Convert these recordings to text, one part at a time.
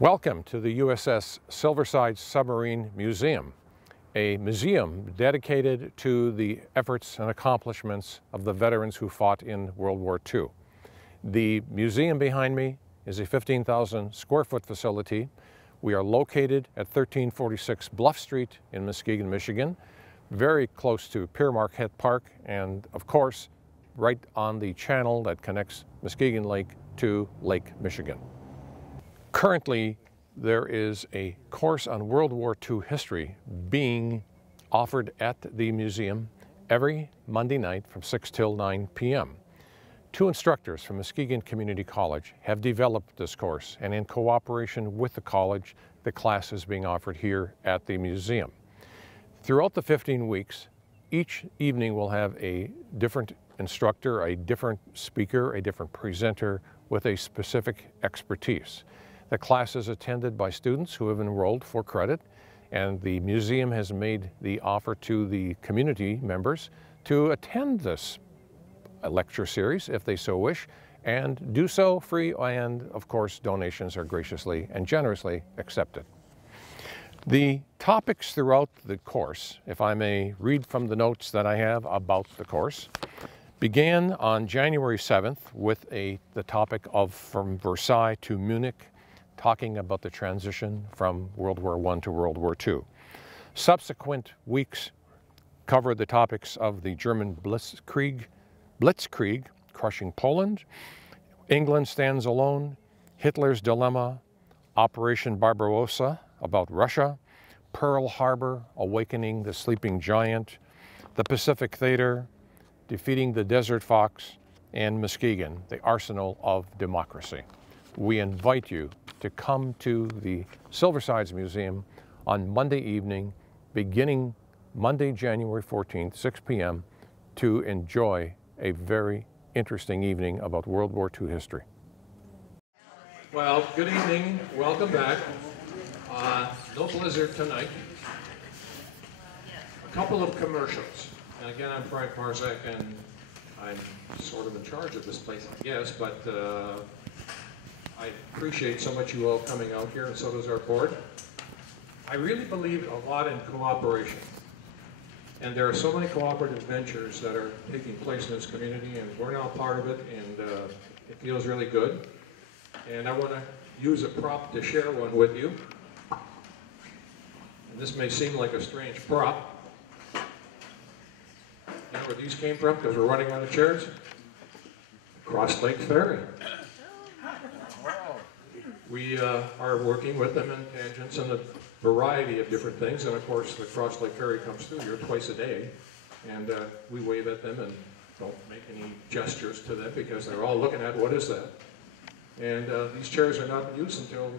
Welcome to the USS Silverside Submarine Museum, a museum dedicated to the efforts and accomplishments of the veterans who fought in World War II. The museum behind me is a 15,000 square foot facility. We are located at 1346 Bluff Street in Muskegon, Michigan, very close to Pier Marquette Park, and of course, right on the channel that connects Muskegon Lake to Lake Michigan. Currently, there is a course on World War II history being offered at the museum every Monday night from 6 till 9 p.m. Two instructors from Muskegon Community College have developed this course, and in cooperation with the college, the class is being offered here at the museum. Throughout the 15 weeks, each evening will have a different instructor, a different speaker, a different presenter with a specific expertise. The class is attended by students who have enrolled for credit, and the museum has made the offer to the community members to attend this lecture series if they so wish, and do so free, and of course donations are graciously and generously accepted. The topics throughout the course, if I may read from the notes that I have about the course, began on January 7th with the topic of From Versailles to Munich, talking about the transition from World War I to World War II. Subsequent weeks covered the topics of the German Blitzkrieg, crushing Poland, England stands alone, Hitler's dilemma, Operation Barbarossa about Russia, Pearl Harbor, awakening the sleeping giant, the Pacific Theater, defeating the Desert Fox, and Muskegon, the arsenal of democracy. We invite you to come to the Silversides Museum on Monday evening, beginning Monday, January 14th, 6 p.m., to enjoy a very interesting evening about World War II history. Well, good evening. Welcome back. No blizzard tonight. A couple of commercials. And again, I'm Frank Marzak, and I'm sort of in charge of this place, I guess, but I appreciate so much you all coming out here, and so does our board. I really believe a lot in cooperation. And there are so many cooperative ventures that are taking place in this community, and we're now part of it, and it feels really good. And I want to use a prop to share one with you. And this may seem like a strange prop. You know where these came from, because we're running out of chairs? Cross Lake Ferry. We are working with them in tangents and a variety of different things, and of course the Cross Lake Ferry comes through here twice a day, and we wave at them and don't make any gestures to them because they're all looking at what is that. And these chairs are not in use until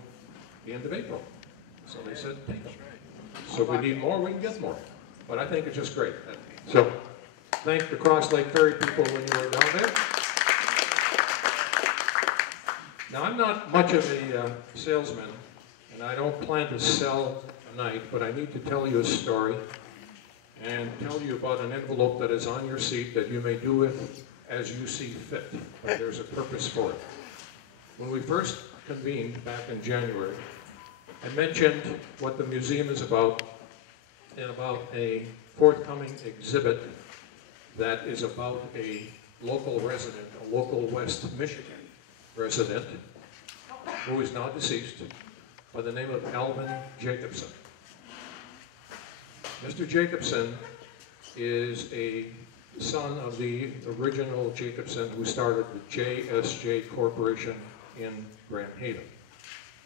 the end of April, so they said take them. So if we need more, we can get more, but I think it's just great. So thank the Cross Lake Ferry people when you were down there. Now, I'm not much of a salesman, and I don't plan to sell tonight, but I need to tell you a story and tell you about an envelope that is on your seat that you may do with as you see fit, but there's a purpose for it. When we first convened back in January, I mentioned what the museum is about and about a forthcoming exhibit that is about a local resident, a local West Michigan resident, who is now deceased, by the name of Alvin Jacobson. Mr. Jacobson is a son of the original Jacobson who started the JSJ Corporation in Grand Haven.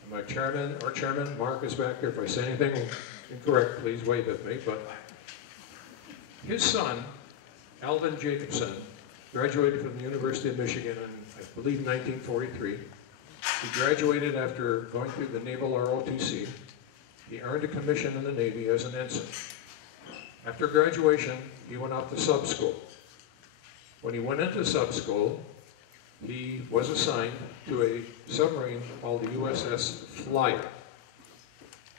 And my chairman, our chairman, Mark, is back here. If I say anything incorrect, please wave at me. But his son, Alvin Jacobson, graduated from the University of Michigan in, I believe, 1943. He graduated after going through the Naval ROTC. He earned a commission in the Navy as an ensign. After graduation, he went off to sub school. When he went into sub school, he was assigned to a submarine called the USS Flyer.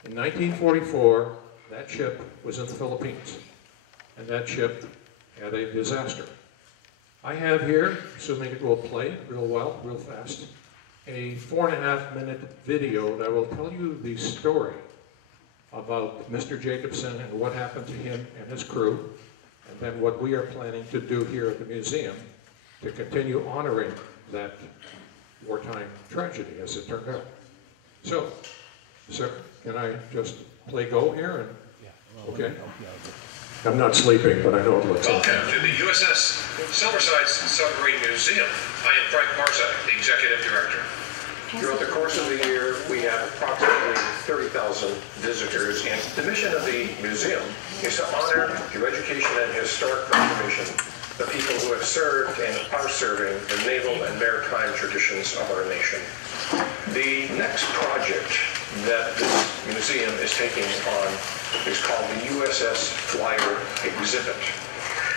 In 1944, that ship was in the Philippines, and that ship had a disaster. I have here, assuming it will play real well, real fast, a 4.5-minute video that will tell you the story about Mr. Jacobson and what happened to him and his crew, and then what we are planning to do here at the museum to continue honoring that wartime tragedy as it turned out. So, sir, can I just play go here? And, okay? I'm not sleeping, but I know it looks like Welcome to the USS Silverside Submarine Museum. I am Frank Marzak, the Executive Director. Throughout the course of the year, we have approximately 30,000 visitors, and the mission of the museum is to honor through education and historic preservation the people who have served and are serving the naval and maritime traditions of our nation. The next project that this museum is taking on is called the USS Flyer exhibit.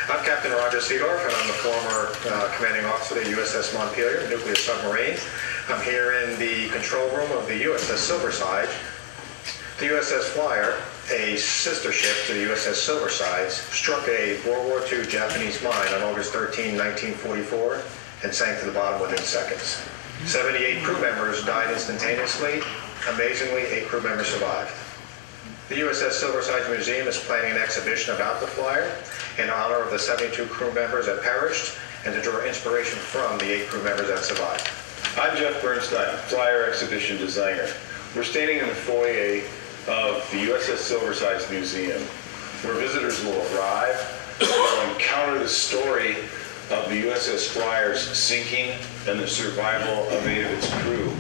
I'm Captain Roger Seedorf, and I'm the former commanding officer of the USS Montpelier, a nuclear submarine. I'm here in the control room of the USS Silverside. The USS Flyer, a sister ship to the USS Silverside, struck a World War II Japanese mine on August 13, 1944, and sank to the bottom within seconds. 78 crew members died instantaneously. Amazingly, 8 crew members survived. The USS Silverside Museum is planning an exhibition about the Flyer in honor of the 72 crew members that perished and to draw inspiration from the 8 crew members that survived. I'm Jeff Bernstein, Flyer exhibition designer. We're standing in the foyer of the USS Silverside Museum, where visitors will arrive and encounter the story of the USS Flyer's sinking and the survival of 8 of its crew.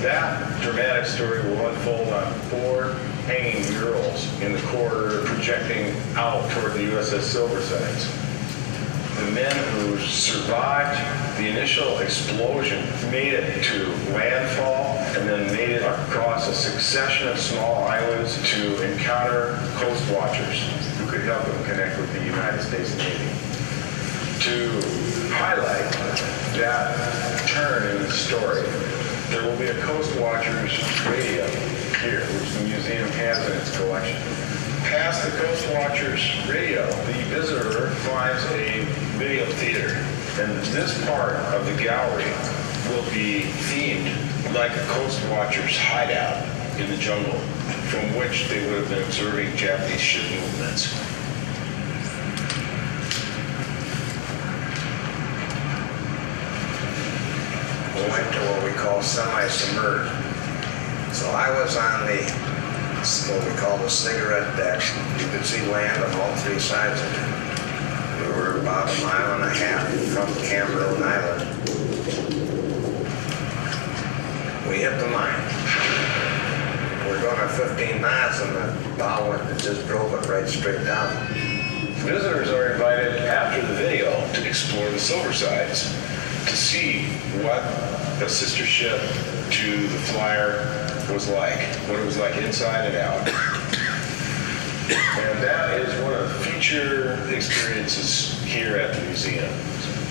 That dramatic story will unfold on 4 hanging murals in the corridor projecting out toward the USS Silverside. The men who survived the initial explosion made it to landfall and then made it across a succession of small islands to encounter coast watchers who could help them connect with the United States Navy. To highlight that turn in the story, there will be a Coast Watchers radio here, which the museum has in its collection. Past the Coast Watchers radio, the visitor finds a video theater, and this part of the gallery will be themed like a Coast Watchers hideout in the jungle, from which they would have been observing Japanese ship movements. We went to what we call semi-submerged. So I was on the, what we call the cigarette deck. You could see land on all 3 sides of it. We were about 1.5 miles from Cameroon Island. We hit the mine. We're going at 15 knots and the bow wind just drove it right straight down. Visitors are invited after the video to explore the Silversides to see what a sister ship to the Flyer was like, what it was like inside and out. And that is one of the feature experiences here at the museum.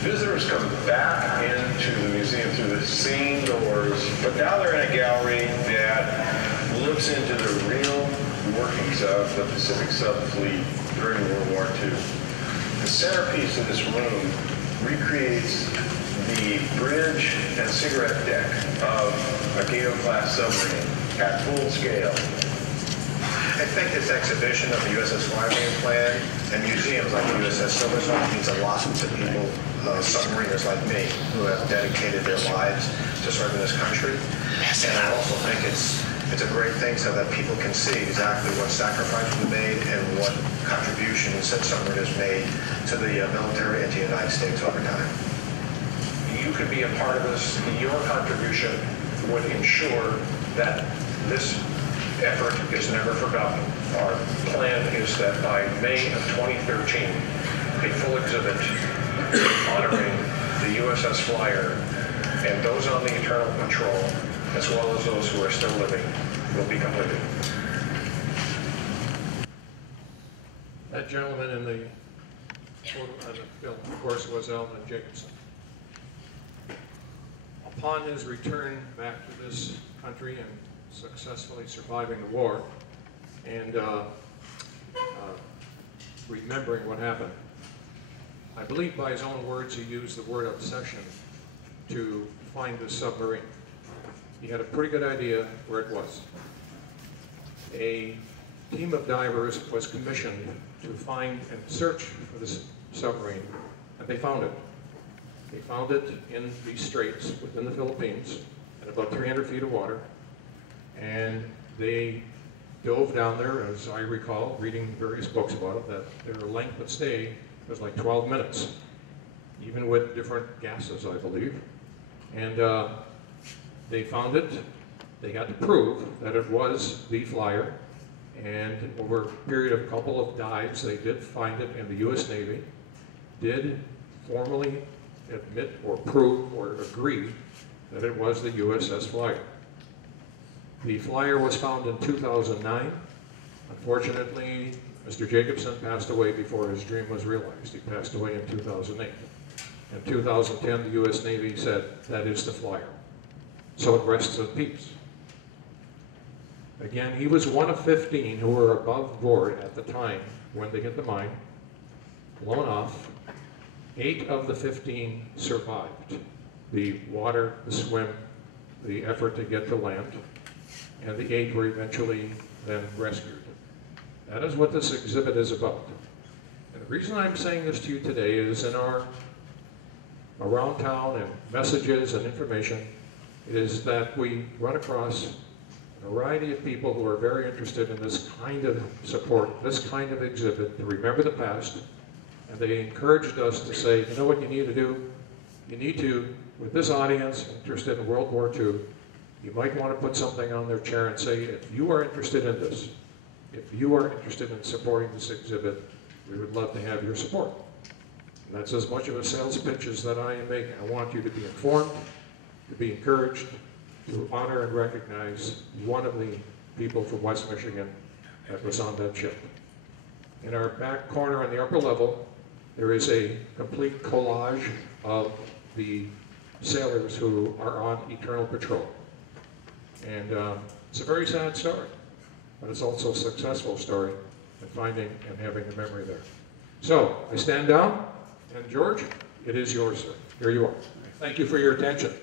Visitors come back into the museum through the same doors, but now they're in a gallery that looks into the real workings of the Pacific Subfleet during World War II. The centerpiece of this room recreates the bridge and cigarette deck of a Gato-class submarine at full scale. I think this exhibition of the USS Flying Plan and museums like the USS Silverside means a lot to people, submariners like me, who have dedicated their lives to serving this country. And I also think it's a great thing so that people can see exactly what sacrifices were made and what contributions that submariners made to the military and to the United States over time. You could be a part of this. Your contribution would ensure that this effort is never forgotten. Our plan is that by May of 2013, a full exhibit honoring the USS Flyer and those on the Eternal Patrol, as well as those who are still living, will be completed. That gentleman in the photo on the film, of course, was Alvin Jacobson. Upon his return back to this country and successfully surviving the war and remembering what happened, I believe by his own words he used the word obsession to find this submarine. He had a pretty good idea where it was. A team of divers was commissioned to find and search for this submarine, and they found it. They found it in these straits within the Philippines at about 300 feet of water, and they dove down there, as I recall, reading various books about it, that their length of stay was like 12 minutes, even with different gases, I believe. And they found it. They had to prove that it was the Flyer, and over a period of a couple of dives, they did find it, and the U.S. Navy did formally admit or prove or agree that it was the USS Flyer. The Flyer was found in 2009. Unfortunately, Mr. Jacobson passed away before his dream was realized. He passed away in 2008. In 2010, the U.S. Navy said, that is the Flyer. So it rests in peace. Again, he was one of 15 who were above board at the time when they hit the mine, blown off. 8 of the 15 survived the water, the swim, the effort to get to land, and the 8 were eventually then rescued. That is what this exhibit is about. And the reason I'm saying this to you today is in our around town and messages and information is that we run across a variety of people who are very interested in this kind of support, this kind of exhibit to remember the past. And they encouraged us to say, you know what you need to do? You need to, with this audience interested in World War II, you might want to put something on their chair and say, if you are interested in this, if you are interested in supporting this exhibit, we would love to have your support. And that's as much of a sales pitch as that I am making. I want you to be informed, to be encouraged, to honor and recognize one of the people from West Michigan that was on that ship. In our back corner on the upper level, there is a complete collage of the sailors who are on Eternal Patrol. And it's a very sad story, but it's also a successful story in finding and having the memory there. So, I stand down, and George, it is yours, sir. Here you are. Thank you for your attention.